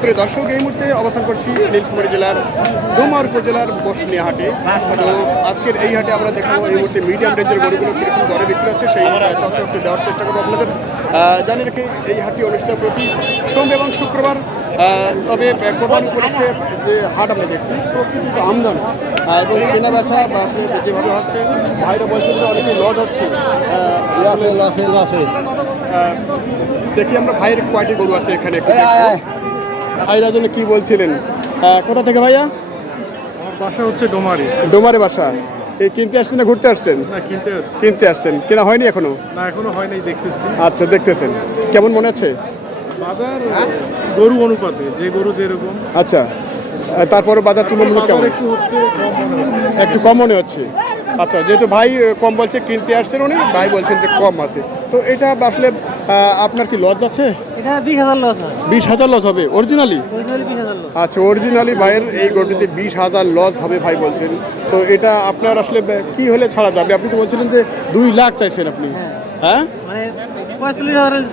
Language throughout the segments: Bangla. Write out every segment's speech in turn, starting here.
সুপ্রিয় দর্শক এই মুহূর্তে অবস্থান করছি নীলকুমারী জেলার ডোমার উপজেলার বসনিয়া হাটে তো আজকের এই হাটে আমরা দেখাবো এই মুহূর্তে মিডিয়াম রেঞ্জের গরুগুলো কীরকম দরে বিক্রি হচ্ছে সেই তথ্য একটু দেওয়ার চেষ্টা করব আপনাদের। জানিয়ে রেখে এই হাটটি অনুষ্ঠিত প্রতি সোম এবং শুক্রবার। তবে কোরবানি উপলক্ষে যে হাট আমরা দেখছি প্রচুর কিন্তু আমদানি এবং কেনা বেচা বা আসলে যেভাবে হচ্ছে ভাইরা বলছে যে অনেকে লজ হচ্ছে। দেখি আমরা ভাইয়ের কয়টি গরু আছে এখানে। ভাইরা যেন কি বলছিলেন? কোথা থেকে ভাইয়া? আমার বাসা হচ্ছে ডোমারি। ডোমারে বাসা। এই কিনতে আসছেন না ঘুরতে আসছেন? না কিনতে আসছি। কিনতে আসছেন। কেনা হয়নি এখনও? না এখনও হয় নাই দেখতেছি। আচ্ছা দেখতেছেন। কেমন মনে হচ্ছে? বাজার গরু অনুপাতে যে গরু যেরকম। আচ্ছা। তারপরে বাজার তুলনামূলক কেমন? একটু হচ্ছে কম মনে হচ্ছে। একটু কম মনে হচ্ছে। আচ্ছা যেহেতু ভাই কম বলছে কিনতে আসছেন উনি ভাই বলছেন যে কম আছে। তো এটা আসলে আপনার কি লজ আছে? এটা বিশ হাজার লস বিশ হাজার লস হবে অরিজিনালি লস আচ্ছা অরিজিনালি ভাইয়ের এই গরুটিতে বিশ হাজার লস হবে ভাই বলছেন। তো এটা আপনার আসলে কি হলে ছাড়া যাবে? আপনি তো বলছিলেন যে দুই লাখ চাইছেন আপনি। হ্যাঁ। হ্যাঁ? মানে পঁয়তাল্লিশ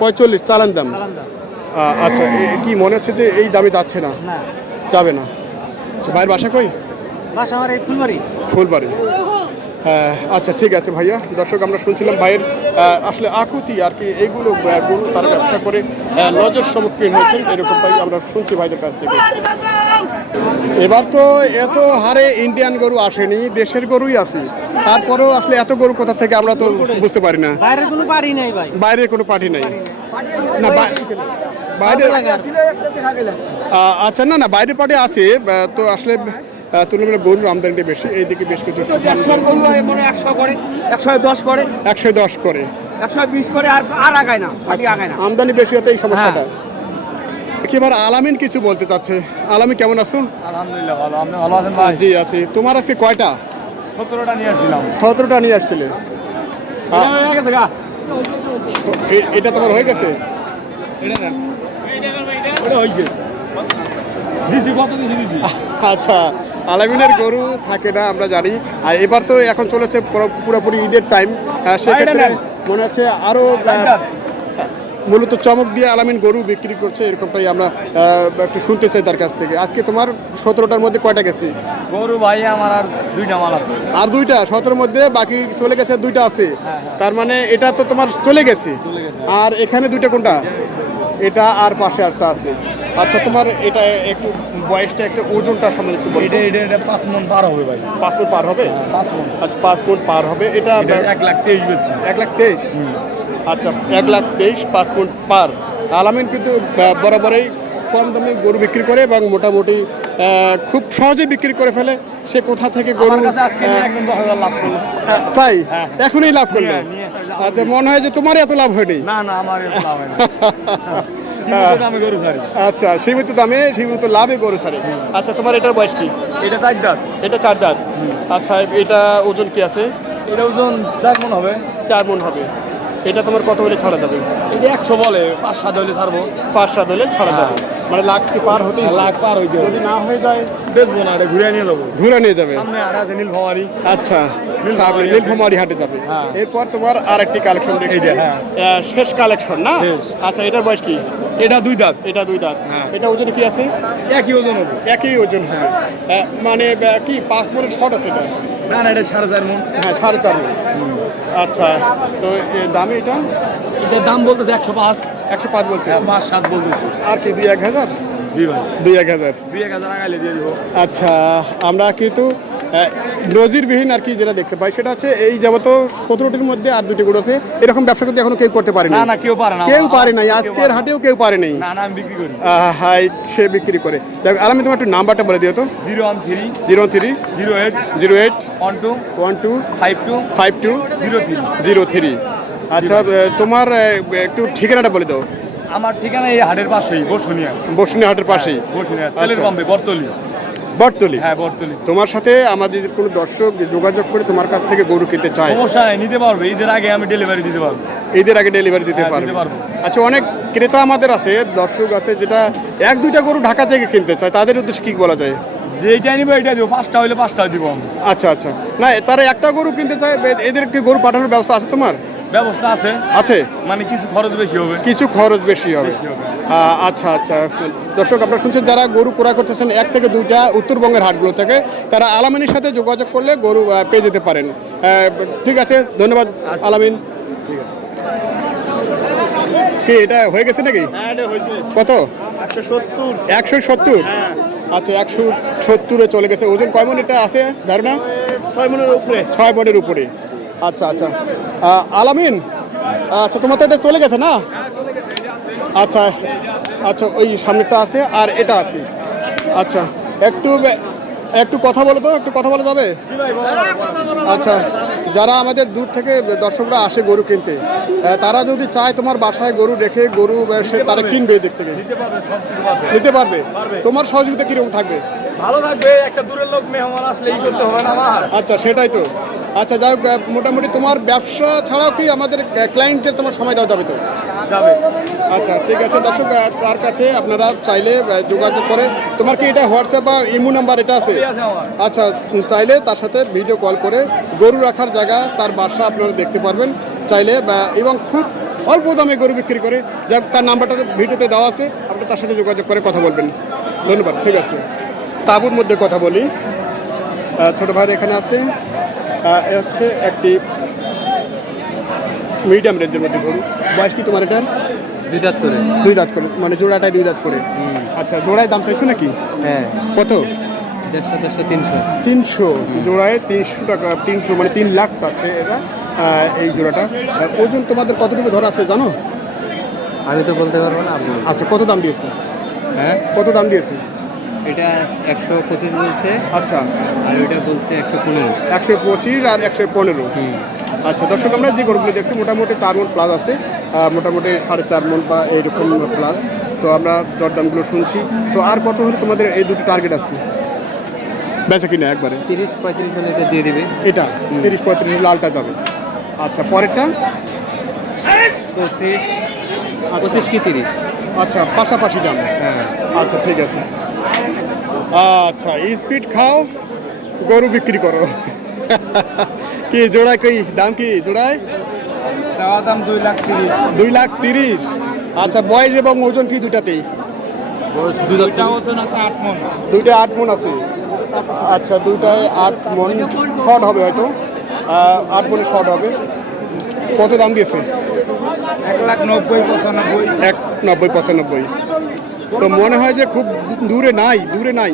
পঁয়তাল্লিশ চালান দাম। আচ্ছা কি মনে হচ্ছে যে এই দামে যাচ্ছে না? না। যাবে না। আচ্ছা ভাইয়ের বাসা কই? বাস আমার এই ফুলবাড়ি। ফুলবাড়ি। আচ্ছা ঠিক আছে ভাইয়া। দর্শক আমরা শুনছিলাম ভাইয়ের আসলে আকুতি আর কি এইগুলো গরু তারা ব্যবসা করে লজের সম্মুখীন হয়েছেন এরকম ভাই আমরা শুনছি ভাইদের কাছ থেকে। এবার তো এত হারে ইন্ডিয়ান গরু আসেনি দেশের গরুই আছে। তারপরেও আসলে এত গরু কোথা থেকে আমরা তো বুঝতে পারি না। বাইরের কোনো বাড়ি নেই ভাই। বাইরের কোনো পার্টি নাই। না বাইরে আচ্ছা না না বাইরের পার্টি আছে তো আসলে তুলনামূলক গরুর আমদানিটা বেশি এইদিকে বেশ কিছু মনে একশো করে একশো দশ করে একশো দশ করে। একশো বিশ করে আর আর আগায় না আগায় না। আমদানি বেশি হতে এই সমস্যাটা? কি এবার আলামিন কিছু বলতে চাচ্ছে। আলামিন কেমন আছো? আলহামদুলিল্লাহ ভালো আপনি ভালো আছেন ভাই? জি আছি। তোমার আজকে কয়টা? সতেরোটা নিয়ে আসছিলাম। সতেরোটা নিয়ে আসছিলে। হয়ে এটা তোমার হয়ে গেছে? এটা হয়েছে আচ্ছা আলামিনের গরু থাকে না আমরা জানি। আর এবার তো এখন চলেছে পুরো- পুরোপুরি ঈদের টাইম সেক্ষেত্রে মনে হচ্ছে আরও মূলত চমক দিয়ে আলামিন গরু বিক্রি করছে এরকমটাই আমরা একটু শুনতে চাই তার কাছ থেকে। আজকে তোমার সতেরোটার মধ্যে কয়টা গেছে? গরু ভাই আমার আর দুইটা মাল আছে। আর দুইটা? সতেরোর মধ্যে বাকি চলে গেছে দুইটা আছে। হ্যাঁ, হ্যাঁ। তার মানে এটা তো তোমার চলে গেছে। আর এখানে দুইটা কোনটা? এটা আর পাশে একটা আছে। আচ্ছা তোমার এটা একটু বয়সটা একটা ওজনটার সম্বন্ধে একটু বলো এটা এটা এটা পাঁচ মন পার হবে ভাই। পাঁচ ফুট পার হবে? পাঁচ মন। আচ্ছা পাঁচ ফুট পার হবে। এটা এক লাখ তেইশ বেচছি। এক লাখ তেইশ? আচ্ছা এক লাখ তেইশ পাঁচ ফুট পার। আলামিন কিন্তু বরাবরই কম দামে গরু বিক্রি করে এবং মোটামুটি খুব সহজে বিক্রি করে ফেলে। সে কোথা থেকে গরু তাই? হ্যাঁ। এখনই লাভ করলে আচ্ছা মনে হয় যে তোমার এত লাভ হয়নি। না না আমার লাভ হয়। আচ্ছা সীমিত দামে সীমিত লাভে গরু সারে আচ্ছা তোমার এটার বয়স কি? এটা চার দাঁত। এটা চার দাঁত। আচ্ছা এটা ওজন কি আছে? এটা ওজন চার মন হবে। চার মন হবে। এটা তোমার কত হলে ছাড়া যাবে? এটা একশো বলে পাঁচ সাত হলে ছাড়বো। পাঁচ সাত হলে ছাড়া যাবে। মানে লাখ কি পার হবে? লাখ পার হইতে যদি না হয়ে যায় বেচবো না এটা ঘুরে নিয়ে যাব। ঘুরে নিয়ে যাবে। সামনে আর আছে নীলফামারি। আচ্ছা সামনে। নীলফামারী হাটে যাবে। হ্যাঁ। এরপর তোমার আর একটি কালেকশন এইটা, হ্যাঁ। শেষ কালেকশন না? আচ্ছা এটার বয়স কি? এটা দুই দাঁত। এটা দুই দাঁত। হ্যাঁ। এটা ওজনে কি আছে? একই ওজন হবে। একই ওজন হবে। মানে কি পাঁচ মনের শর্ট আছে এটা? না না এটা সাড়ে চার মন। হ্যাঁ সাড়ে চার মণ। আচ্ছা তো দামে এটা? এটার দাম বলতেছে একশো পাঁচ। একশো পাঁচ বলছে। হ্যাঁ, পাঁচ সাত বলতেছে। আর কি দুই এক হাজার? জি ভাই। দুই এক হাজার। দুই এক হাজার আগাইলে দিয়ে দিব। আচ্ছা আমরা কিন্তু নজিরবিহীন আর কি যেটা দেখতে পাই সেটা হচ্ছে এই যাবত সতেরোটির মধ্যে আর দুটি গুলো আছে। এরকম ব্যবসা কিন্তু এখনও কেউ করতে পারে না না কেউ পারে না। কেউ পারে নাই। আজকের হাটেও কেউ পারে নাই। না না আমি বিক্রি করি। হাই সে বিক্রি করে। দেখ আলামি তোমার একটু নাম্বারটা বলে দিও তো। Zero one three. Zero three. Zero eight. Zero eight. One two. One two. Five two. Five two. Zero three. Zero three. আচ্ছা তোমার একটু ঠিকানাটা বলে দাও। আমার ঠিকানা এই হাটের পাশেই বসুনিয়া। বসুনি হাটের পাশেই। বসুনিয়া তেলের আচ্ছা। পাম্পে বর্তলি বটতলি? হ্যাঁ বর্তলি তোমার সাথে আমাদের কোনো দর্শক যোগাযোগ করে তোমার কাছ থেকে গরু কিনতে চায়? সমস্যা নাই নিতে পারবে। ঈদের আগে আমি ডেলিভারি দিতে পারব। ঈদের আগে ডেলিভারি দিতে হ্যাঁ, পারবে। আচ্ছা অনেক ক্রেতা আমাদের আছে দর্শক আছে যেটা এক দুইটা গরু ঢাকা থেকে কিনতে চায়। তাদের উদ্দেশ্যে কি বলা যায়? যেইটা নিবে এটা দিব। পাঁচটা হইলে পাঁচটা দিব আচ্ছা আচ্ছা। না তারা একটা গরু কিনতে চায় এদেরকে গরু পাঠানোর ব্যবস্থা আছে তোমার? ব্যবস্থা আছে। আছে? মানে কিছু খরচ বেশি হবে। কিছু খরচ বেশি হবে। আহ, আচ্ছা আচ্ছা। দর্শক আপনারা শুনছেন যারা গরু ক্রয় করতেছেন এক থেকে দুইটা উত্তরবঙ্গের হাটগুলো থেকে তারা আলামিনের সাথে যোগাযোগ করলে গরু পেয়ে যেতে পারেন। ঠিক আছে ধন্যবাদ আলামিন। কি এটা হয়ে গেছে নাকি? কত? একশো সত্তর। আচ্ছা একশো সত্তরে চলে গেছে। ওজন কয় মন এটা আছে ধারণা? ছয় মনের উপরে। ছয় মনের উপরে। আচ্ছা আচ্ছা। আলামিন আচ্ছা তোমার তো এটা চলে গেছে না? আচ্ছা আচ্ছা ওই সামনেটা আছে আর এটা আছে। আচ্ছা একটু একটু কথা বলো তো একটু কথা বলা যাবে? আচ্ছা যারা আমাদের দূর থেকে দর্শকরা আসে গরু কিনতে তারা যদি চায় তোমার বাসায় গরু রেখে গরু সে তারা কিনবে দিক থেকে। নিতে পারবে? পারবে। তোমার সহযোগিতা কীরকম থাকবে? ভালো থাকবে একটা দূরের লোক মেহমান আসলে এই করতে হবে না আমার। আচ্ছা সেটাই তো। আচ্ছা যাই হোক মোটামুটি তোমার ব্যবসা ছাড়াও কি আমাদের ক্লায়েন্টদের তোমার সময় দেওয়া যাবে তো? যাবে। আচ্ছা ঠিক আছে দর্শক তার কাছে আপনারা চাইলে যোগাযোগ করে তোমার কি এটা হোয়াটসঅ্যাপ বা ইমো নাম্বার এটা আছে? আচ্ছা চাইলে তার সাথে ভিডিও কল করে গরু রাখার জায়গা তার বাসা আপনারা দেখতে পারবেন। চাইলে বা- এবং খুব অল্প দামে গরু বিক্রি করে যাক তার নাম্বারটা ভিডিওতে দেওয়া আছে আপনি তার সাথে যোগাযোগ করে কথা বলবেন। ধন্যবাদ ঠিক আছে। তাঁবুর মধ্যে কথা বলি। ছোট ভাই এখানে আছে। হচ্ছে একটি মিডিয়াম রেঞ্জের মধ্যে গরু। বয়স কি তোমার এটার? দুই দাঁত করে। দুই দাঁত করে মানে জোড়াটাই দুই দাঁত করে। আচ্ছা জোড়ায় দাম চাইছো নাকি? হ্যাঁ। কত? তিনশো। জোড়ায় তিনশো টাকা তিনশো মানে তিন লাখ চাচ্ছে এটা এই জোড়াটা। ওজন তোমাদের কতটুকু ধরা আছে জানো? আমি তো বলতে পারব না আপনি আচ্ছা কত দাম দিয়েছে? হ্যাঁ? কত দাম দিয়েছে? এটা একশো পঁচিশ বলছে। আচ্ছা। আর ওইটা বলছে একশো পনেরো। একশো পঁচিশ আর একশো পনেরো। আচ্ছা দর্শক আমরা যে গরুগুলো দেখছি মোটামুটি চার মন প্লাস আছে। মোটামুটি সাড়ে চার মন বা এইরকম প্লাস তো আমরা দরদামগুলো শুনছি। তো আর কত হলে তোমাদের এই দুটো টার্গেট আছে? বেচা কিনা একবারে? তিরিশ পঁয়ত্রিশ হলে এটা দিয়ে দিবে। এটা? তিরিশ পঁয়ত্রিশ লালটা যাবে। আচ্ছা পরেরটা? পঁচিশ পঁচিশ কি তিরিশ? আচ্ছা পাশাপাশি দাম। হ্যাঁ। আচ্ছা ঠিক আছে। আচ্ছা স্পিড খাও গরু বিক্রি করো। কি জোড়ায় কই? দাম কি জোড়ায়? চাওয়া দাম দুই লাখ তিরিশ। দুই লাখ তিরিশ। আচ্ছা বয়স এবং ওজন কি দুটাতেই? দুইটা আট মন। আছে। আচ্ছা দুইটায় আট মন শর্ট হবে হয়তো। আট মনে শর্ট হবে। কত দাম দিয়েছে? এক লাখ নব্বই পঁচানব্বই। এক নব্বই পঁচানব্বই। তো মনে হয় যে খুব দূরে নাই দূরে নাই।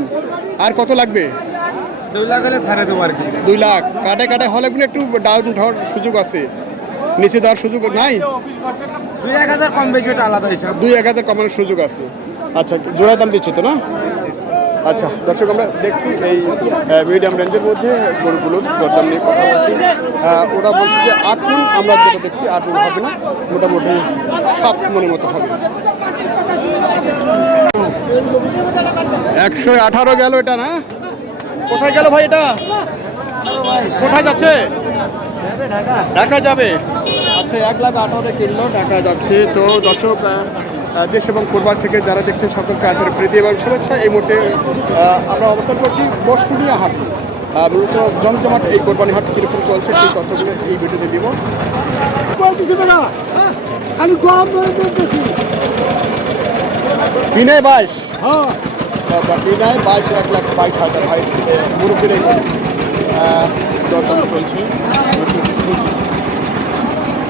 আর কত লাগবে? দুই লাখ হলে ছাড়ে দেবো আর কি। দুই লাখ। কাটে কাটে হলে কিন্তু একটু ডাউন ধর সুযোগ আছে। নিচে দেওয়ার সুযোগ নাই? দুই এক হাজার কম বেশি আলাদা হিসাব। দুই এক হাজার কমানোর সুযোগ আছে। আচ্ছা জোড়া দাম দিচ্ছে তো না? আচ্ছা দর্শক, আমরা দেখছি এই মিডিয়াম রেঞ্জের মধ্যে গরুগুলোর দরদাম নিয়ে কথা বলছি। ওরা বলছে যে আট মন আমরা যেটা দেখছি আট মন হবে না, মোটামুটি সাত মনের মতো হবে। একশো আঠারো গেল এটা না? কোথায় গেল ভাই এটা? কোথায় যাচ্ছে? ঢাকা যাবে। আচ্ছা এক লাখ আঠারো কিনলো ঢাকা যাচ্ছে। তো দর্শক দেশ এবং পূর্বাস থেকে যারা দেখছেন সকলকে আন্তরিক প্রীতি এবং শুভেচ্ছা। এই মুহূর্তে আমরা অবস্থান করছি বসুনিয়া হাট। মূলত জমজমাট এই কোরবানি হাট কীরকম চলছে সেই তথ্যগুলো এই ভিডিওতে দিব। আমি গরম বিনয় বাইশ। হ্যাঁ। বিনয় বাইশ এক লাখ বাইশ হাজার ভাই মুরব্বীর এই। দরদাম চলছে।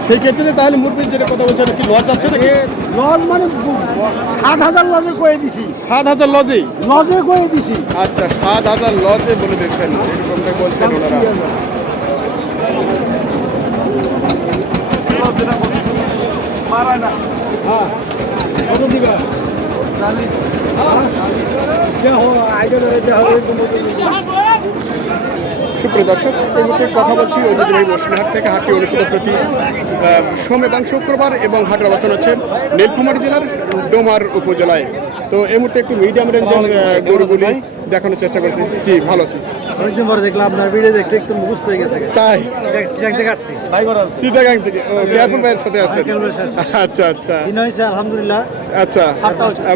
সেই ক্ষেত্রে তাহলে মুরব্বীর যেটা কথা বলছে কি লজ যাচ্ছে নাকি? লজ মানে সাত হাজার লজে কয়ে দিছি। সাত হাজার লজেই লজে কয়ে দিছি। আচ্ছা সাত হাজার লজে বলে দিয়েছেন এরকমটা বলছেন ওনারা। হ্যাঁ। কত দিবে দেখো আইডিয়া দেখো সুপ্রিয় দর্শক এই মুহূর্তে কথা বলছি ঐতিহ্যবাহী বসিরহাট থেকে হাটটি অনুষ্ঠিত প্রতি সোম এবং শুক্রবার এবং হাটের অবস্থান হচ্ছে নীলফামারী জেলার ডোমার উপজেলায়। তো এই মুহূর্তে একটু মিডিয়াম রেঞ্জের গরুগুলি দেখানোর চেষ্টা করছি। জি ভালো আছি। অনেকদিন পরে দেখলাম আপনার ভিডিও দেখতে একটু মুখস্থ হয়ে গেছে। তাই? চিটাগাং থেকে। ও কেয়ারফুল ভাইয়ের সাথে আসছেন। কেয়ারফুল ভাইয়ের সাথে। আচ্ছা আচ্ছা। আলহামদুলিল্লাহ। আচ্ছা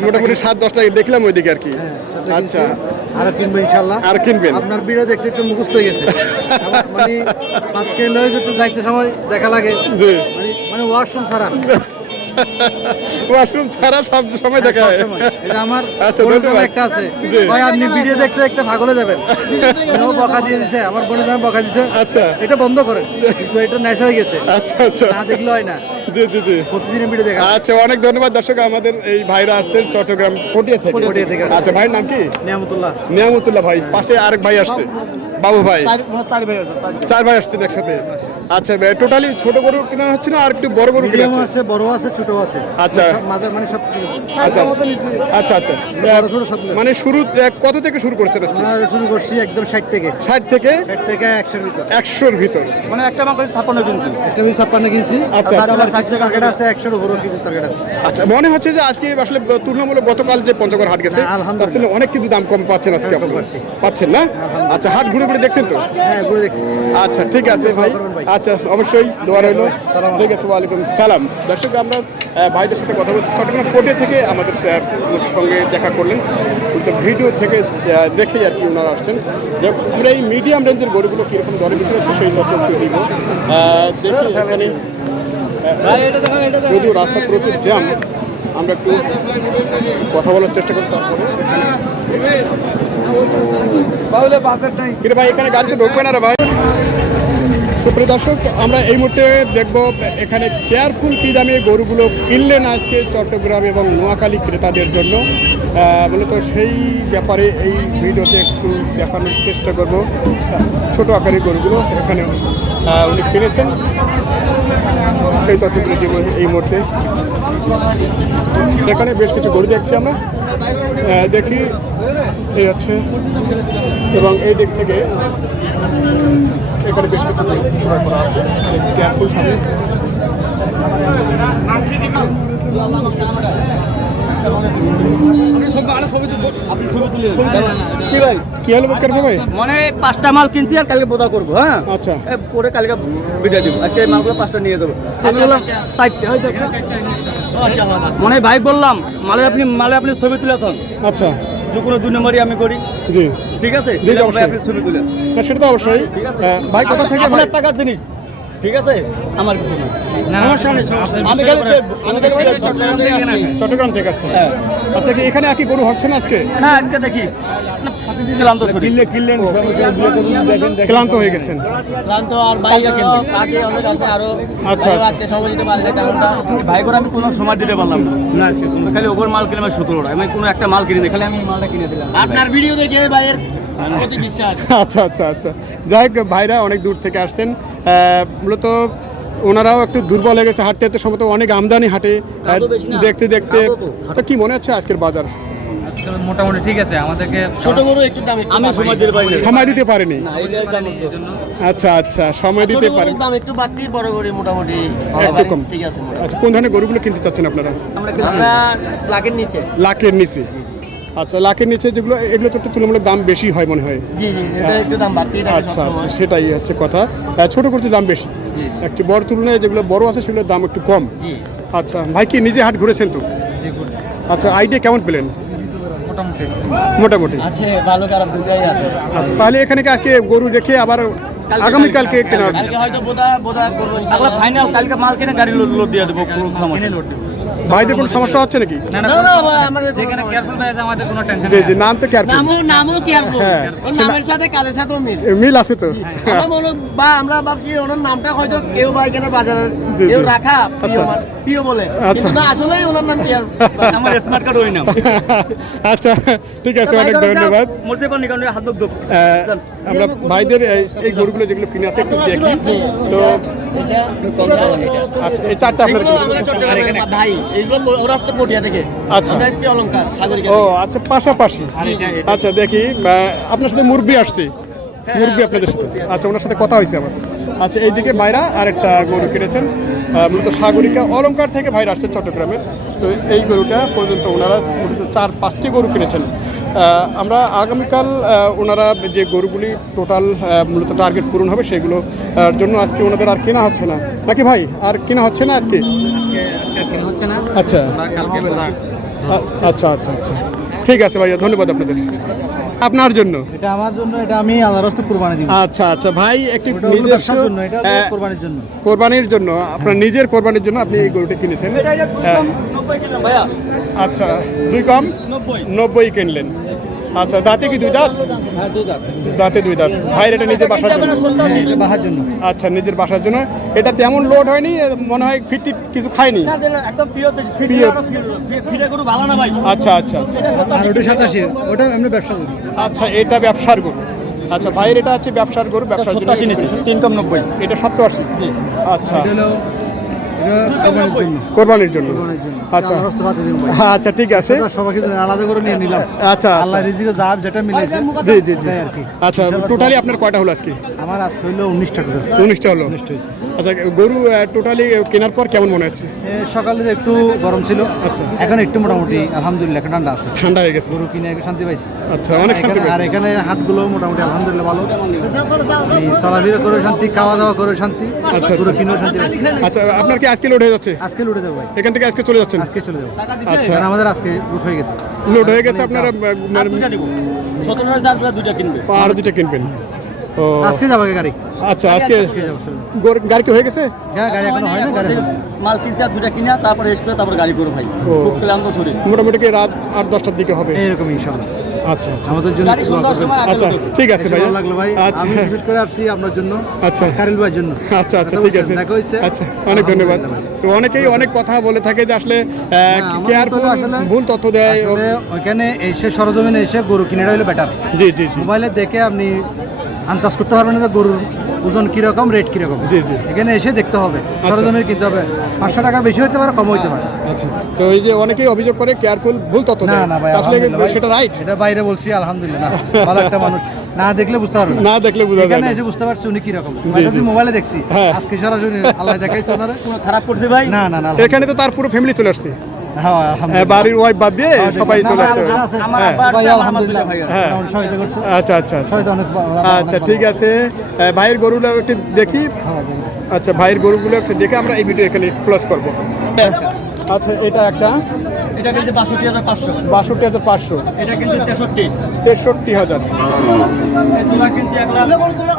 মোটামুটি সাত দশটা দেখলাম ওইদিকে আর কি। হ্যাঁ। আচ্ছা। আরও কিনবো ইনশাল্লাহ। আর কিনবেন। আপনার ভিডিও দেখতে একটু মুখস্থ হয়ে গেছে। মানে আজকে নয় যেতে যাইতে সময় দেখা লাগে। মানে মানে ওয়াশরুম ছাড়া। ওয়াশরুম ছাড়া সব সময় দেখা হয়। সবসময়। এই যে আমার আচ্ছা, ধন্যবাদ। একটা আছে। ভাই আপনি ভিডিও দেখতে দেখতে ভাগলে যাবেন। ও বকা দিয়ে দিছে আমার বোনের জামাই বকা দিছে। আচ্ছা। এটা বন্ধ করেন। কিন্তু এটা নেশা হয়ে গেছে। আচ্ছা আচ্ছা। না দেখলে হয় না। জি জি জি। প্রতিদিনের ভিডিও দেখা। আচ্ছা অনেক ধন্যবাদ দর্শক। আমাদের এই ভাইরা আসছেন চট্টগ্রাম পটিয়া থেকে। পটিয়া থেকে। আচ্ছা ভাইয়ের নাম কি? নিয়ামতুল্লাহ। নিয়ামতুল্লাহ ভাই। পাশে আরেক ভাই আসছে। বাবু ভাই। চার ভাই আসছেন একসাথে। আচ্ছা টোটালি ছোট গরু কেনা হচ্ছে না আর একটু বড় গরু কেনা হচ্ছে? আছে বড় আছে ছোট আছে। আচ্ছা। সব মাঝে মানে সব আচ্ছা আচ্ছা আচ্ছা। মিলে। মানে শুরু কত থেকে শুরু করছেন আজকে? শুরু করছি একদম ষাট থেকে। ষাট থেকে ষাট থেকে একশোর ভিতর। একশোর ভিতর। মানে একটা মাকে ছাপ্পান্ন কিনছি। একটা আমি ছাপ্পান্ন কিনছি। আচ্ছা, আচ্ছা। আচ্ছা। আবার ষাট টার্গেট আছে একশোর উপরও কিন্তু টার্গেট আছে। আচ্ছা মনে হচ্ছে যে আজকে আসলে তুলনামূলক গতকাল যে পঞ্চগড় হাট গেছে হ্যাঁ। তার তুলনায় অনেক কিন্তু দাম কম পাচ্ছেন আজকে হ্যাঁ। পাচ্ছেন না? আচ্ছা হাট ঘুরে ঘুরে দেখছেন তো? হ্যাঁ ঘুরে দেখছি। আচ্ছা ঠিক আছে ভাই। ভাই। আচ্ছা অবশ্যই দোয়া রইল। সালাম ঠিক আছে ওয়ালাইকুম সালাম। দর্শক আমরা ভাইদের সাথে কথা বলছি। চট্টগ্রাম কোর্টে থেকে আমাদের সঙ্গে দেখা করলেন। কিন্তু ভিডিও থেকে দেখেই আর কি ওনারা আসছেন। যে আমরা এই মিডিয়াম রেঞ্জের গরুগুলো কীরকম দরে বিক্রি হচ্ছে সেই তথ্য একটু দিব। দেখি এখানে যদিও রাস্তা প্রচুর জ্যাম আমরা একটু কথা বলার চেষ্টা করি তারপরে ভাই এখানে গাড়িতে ঢুকবে না রে ভাই। সুপ্রিয় দর্শক, আমরা এই মুহূর্তে দেখব এখানে কেয়ারফুল কী দামে গরুগুলো কিনলেন আজকে চট্টগ্রাম এবং নোয়াখালী ক্রেতাদের জন্য। মূলত সেই ব্যাপারে এই ভিডিওতে একটু দেখানোর চেষ্টা করব। ছোট আকারের গরুগুলো এখানে উনি কিনেছেন। সেই তথ্যগুলো দিব এই মুহূর্তে। এখানে বেশ কিছু গরু দেখছি আমরা। দেখি এই হচ্ছে এবং এই দিক থেকে এখানে বেশ কিছু ক্রয় করা আছে কেয়ারফুল সামনে কি ভাই? কি হলো ভাই? মানে পাঁচটা মাল কিনছি আর কালকে বোদা করব হ্যাঁ? আচ্ছা। পরে কালকে দিব। আজকে এই মালগুলো পাঁচটা নিয়ে যাব। আমি বললাম চারটে হয়তো মানে ভাই বললাম মালে আপনি মালে আপনি ছবি তুলে আচ্ছা। যে কোনো দুই নম্বরই আমি করি। জি। ঠিক আছে। আপনি ছবি তুলেন। সেটা তো অবশ্যই। আহ, ভাই কোথা থেকে আপনার টাকার জিনিস। ঠিক আছে? আমার কিছু না সমস্যা নেই। চট্টগ্রাম থেকে আসছেন হ্যাঁ। আচ্ছা কি এখানে একই গরু হচ্ছে না আজকে? না আজকে দেখি। ক্লান্ত হয়ে গেছেন। ক্লান্ত আর বাইরে কাকে অনেক আছে আরও আচ্ছা, আচ্ছা। আজকে সময় দিতে পারলে তেমনটা ভাই করে আমি কোনো সময় দিতে পারলাম না। না আজকে খালি ওপর মাল কিনে আমি সতেরোটা আমি কোনো একটা মাল কিনে খালি আমি মালটা কিনেছিলাম। আপনার ভিডিও দেখে ভাইয়ের আচ্ছা আচ্ছা আচ্ছা। যাই হোক ভাইরা অনেক দূর থেকে আসছেন। মূলত ওনারাও একটু দুর্বল হয়ে গেছে হাঁটতে হাঁটতে সম্ভবত অনেক আমদানি হাঁটে। দেখতে দেখতে কি মনে হচ্ছে আজকের বাজার? মোটামুটি ঠিক আছে আমাদেরকে ছোট বড় একটু দাম আমি সময় দিতে পারি না সময় দিতে পারেনি। আচ্ছা আচ্ছা সময় দিতে পারেন। দাম একটু বাড়তি বড় গরু মোটামুটি। একটু কম। ঠিক আছে আচ্ছা কোন ধরনের গরুগুলো কিনতে চাচ্ছেন আপনারা? আমরা। লাখের নিচে। লাখের নিচে। আচ্ছা লাখের নিচে যেগুলো এগুলো তো একটু তুলনামূলক দাম বেশি হয় মনে হয়। জি জি এটা একটু দাম বাড়তি আচ্ছা আচ্ছা সেটাই হচ্ছে কথা। ছোট করতে দাম বেশি। একটু বড় তুলনায় যেগুলো বড় আছে সেগুলোর দাম একটু কম। আচ্ছা ভাই কি নিজে হাট ঘুরেছেন তো? আচ্ছা আইডিয়া কেমন পেলেন? মোটামুটি। মোটামুটি। আছে ভালো খারাপ দুটাই আছে। আচ্ছা তাহলে এখানে কি আজকে গরু রেখে আবার আগামীকালকে কেনার? কালকে হয়তো বোধা বোধা করব ইনশাআল্লাহ ফাইনাল কালকে মাল কিনে গাড়ি লোড দিয়ে দেবো কোনো সমস্যা নেই। ভাইদের কোনো সমস্যা হচ্ছে নাকি? না না না না ভাই, আমাদের যেখানে কেয়ারফুল ভাই আছে আমাদের কোনো টেনশন যে নেই। নাম তো কেয়ারফুল নামও নামও কেয়ারফুল হ্যাঁ। নামের সাথে কাজের সাথেও মিল। মিল আছে তো। আমরা মনে বা আমরা ভাবছি ওনার নামটা হয়তো কেউ বা এখানে বাজারে কেউ রাখা প্রিয় আচ্ছা। প্রিয় বলে। আচ্ছা। না আসলেই ওনার নাম আমার স্মার্ট কার্ড ওই নাম। আচ্ছা ঠিক আছে অনেক ধন্যবাদ। মরতে পারিনি কারণ হাত লোক আমরা ভাইদের এই- গরুগুলো যেগুলো কিনে আছে একটু দেখি। তো আচ্ছা এই চারটা আপনার ভাই। এইগুলো ওরা আসছে পটিয়া থেকে। আচ্ছা। অলংকার সাগরিকা ও। আচ্ছা পাশাপাশি। আচ্ছা দেখি আপনার সাথে মুরবি আসছে। মুরবি আপনাদের সাথে। আচ্ছা ওনার সাথে কথা হয়েছে আমার। আচ্ছা এইদিকে ভাইরা আরেকটা গরু কিনেছেন। মূলত সাগরিকা অলংকার থেকে ভাইরা আসছে চট্টগ্রামের। তো এই গরুটা পর্যন্ত ওনারা মূলত চার পাঁচটি গরু কিনেছেন। আমরা আগামীকাল ওনারা যে গরুগুলি টোটাল মূলত টার্গেট পূরণ হবে সেগুলো জন্য আজকে ওনাদের আর কেনা হচ্ছে না। নাকি ভাই আর কেনা হচ্ছে না আজকে? আচ্ছা। আচ্ছা আচ্ছা আচ্ছা। ঠিক আছে ভাইয়া ধন্যবাদ আপনাদের। আপনার জন্য? এটা আমার জন্য এটা আমি আল্লাহর রাস্তায় কুরবানি দিব। আচ্ছা আচ্ছা। ভাই একটি নিজস্ব জন্য এটা হ্যাঁ, কোরবানির জন্য। কোরবানির জন্য। আপনার নিজের কোরবানির জন্য আপনি এই গরুটা কিনেছেন। হ্যাঁ, নব্বই কিলো ভাইয়া। আচ্ছা দুই কম? নব্বই কিনলেন। আচ্ছা দাঁতে কি দুই দাঁত? হ্যাঁ দুই দাঁত। দাঁতে দুই দাঁত। ভাইয়ের এটা নিজের বাসার জন্য? জন্য। আচ্ছা নিজের বাসার জন্য। এটা তেমন লোড হয়নি মনে হয় ফিট কিছু খায়নি? একদম ভালো না ভাই। আচ্ছা আচ্ছা আচ্ছা। ওটা সাতাশি ব্যবসা করি আচ্ছা এটা ব্যবসার গরু। আচ্ছা ভাইয়ের এটা আছে ব্যবসার গরু ব্যবসার জন্য তিন কম নব্বই। এটা সপ্তআশি আচ্ছা। এটা হলো এটা কোরবানির জন্য। আচ্ছা। আচ্ছা ঠিক আছে। সবাইকে আলাদা করে নিয়ে নিলাম। আচ্ছা আল্লাহ আচ্ছা রিজিকে যা যেটা মিলেছে জি জি জি। আর কি আচ্ছা টোটালি আপনার কয়টা হলো আজকে? আমার আজকে হইল উনিশটা উনিশটা হলো? আচ্ছা গরু টোটালি কেনার পর কেমন মনে হচ্ছে? সকালে একটু গরম ছিল আচ্ছা। এখন একটু মোটামুটি আলহামদুলিল্লাহ ঠান্ডা আছে। ঠান্ডা হয়ে গেছে। গরু কিনে শান্তি পাইছি। আচ্ছা অনেক শান্তি আর এখানে হাটগুলো মোটামুটি আলহামদুলিল্লাহ ভালো। চলাফেরা করে শান্তি খাওয়া দাওয়া করে শান্তি আচ্ছা, গরু আচ্ছা। কিনেও শান্তি আচ্ছা আপনার কি আজকে লোড হয়ে যাচ্ছে? আজকে লুটে যাব ভাই। এখান থেকে আজকে চলে যাচ্ছেন? আজকে চলে যাব। আচ্ছা। আমাদের আজকে লুট হয়ে গেছে। লোড হয়ে গেছে আপনারা মানে দুইটা সতেরো হাজার দুইটা কিনবে। আরও দুটো কিনবেন। ও। আজকে যাব গাড়ি। আচ্ছা আজকে গাড়ি কি হয়ে গেছে? হ্যাঁ গাড়ি এখনও হয় না গাড়ি মাল কিনছে আর দুইটা কিনা তারপরে রেস্ট করে তারপর গাড়ি করো ভাই। খুব ক্লান্ত শরীর। মোটামুটি কি রাত আট দশটার দিকে হবে? এইরকম ইনশাল্লাহ। আচ্ছা আচ্ছা। আমাদের জন্য আচ্ছা ঠিক আছে ভাই লাগল ভাই। আচ্ছা। বিশেষ করে আসছি আপনার জন্য আচ্ছা। কারিল ভাইয়ের জন্য। আচ্ছা আচ্ছা কথা ঠিক আছে। দেখা হয়েছে আচ্ছা অনেক ধন্যবাদ। তো অনেকেই অনেক কথা বলে থাকে যে আসলে কেয়ারফুল ভুল তথ্য দেয়। ও- আসলে ওইখানে এসে সরজমিনে এসে গরু কিনেটা হলে বেটার জি জি জি। মোবাইলে দেখে আপনি আন্দাজ করতে পারবেন না যে গরুর ওজন কীরকম রেট কীরকম। জি, জি। এখানে এসে দেখতে হবে। সরজমিনে কিনতে হবে। পাঁচশো টাকা বেশি হতে পারে কম হতে পারে। আচ্ছা। তো এই যে অনেকেই অভিযোগ করে কেয়ারফুল ভুল তথ্য না না ভাই আসলে ভাই, সেটা রাইট এটা বাইরে বলছি আলহামদুলিল্লাহ না। ভালো একটা মানুষ। না দেখলে বুঝতে পারবে না। দেখলে বোঝা যায় এখানে এসে বুঝতে পারছি উনি কীরকম। জি, যদি মোবাইলে দেখছি। হ্যাঁ। আজকে সরাসরি আল্লাহ দেখাইছে ওনারে। কোনো খারাপ করছে ভাই? না না না এখানে তো তার পুরো ফ্যামিলি চলে আসছে। বাড়ির ওয়াইফ বাদ দিয়ে হ্যাঁ, সবাই চলে আসে হ্যাঁ। হ্যাঁ। আচ্ছা আচ্ছা আচ্ছা। আচ্ছা ঠিক আছে। ভাইয়ের গরুগুলো একটু দেখি। হ্যাঁ, আচ্ছা ভাইয়ের গরুগুলো একটু দেখে আমরা এই ভিডিও এখানে ক্লোজ করব। আচ্ছা এটা একটা। এটা বাষট্টি হাজার পাঁচশো। বাষট্টি হাজার পাঁচশো। এটা কিনছে তেষট্টি। তেষট্টি হাজার।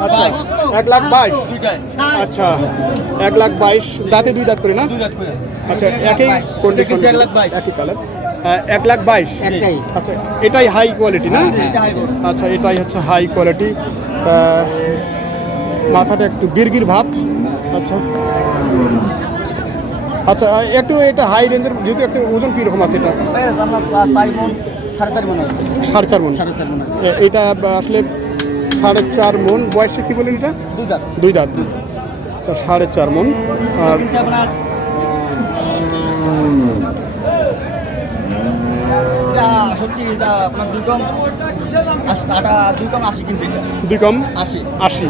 আচ্ছা এক লাখ বাইশ। আচ্ছা এক লাখ বাইশ। দাঁতে দুই দাঁত করে না? আচ্ছা একই কন্ডিশন কিন্তু এক লাখ বাইশ। একই কালার এক লাখ বাইশ। আচ্ছা এটাই হাই কোয়ালিটি না? এটা হাই বোর্ড আচ্ছা এটাই হচ্ছে হাই কোয়ালিটি মাথাটা একটু গিরগির ভাব। আচ্ছা। আচ্ছা একটু এটা হাই রেঞ্জের যেহেতু একটু ওজন কীরকম আছে এটা? সাড়ে চার মন এটা আসলে সাড়ে চার মন বয়সে কি বলেন এটা? দুই লাখ দুই দাঁত। আচ্ছা সাড়ে চার মন। আর দুই কম আশি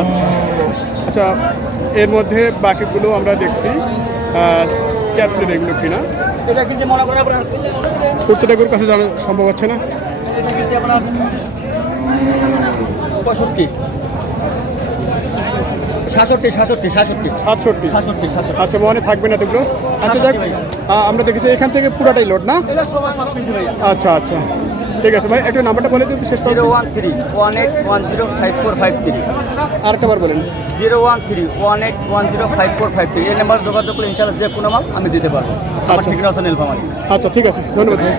আচ্ছা আচ্ছা। এর মধ্যে বাকিগুলো আমরা দেখছি। ক্যাটফুলের এগুলো কিনা। প্রত্যেকটা গরুর কাছে জানা সম্ভব হচ্ছে না। পঁয়ষট্টি? সাতষট্টি সাতষট্টি সাতষট্টি। সাতষট্টি। সাতষট্টি সাতষট্টি। আচ্ছা মনে থাকবে না আচ্ছা যাক আমরা দেখেছি এখান থেকে পুরাটাই লোড না? আচ্ছা আচ্ছা। ঠিক আছে ভাই একটু নাম্বারটা বলে দিন শেষ zero one three one eight one zero five four five three. আরেকটা বার বলেন। Zero one three one eight one zero five four five three এই নাম্বার যোগাযোগ করে ইনশাল্লাহ যে কোনো মাল আমি দিতে পারব। আমার আচ্ছা। ঠিকানা আছে নীলফামারি। আচ্ছা ঠিক আছে ধন্যবাদ ভাই।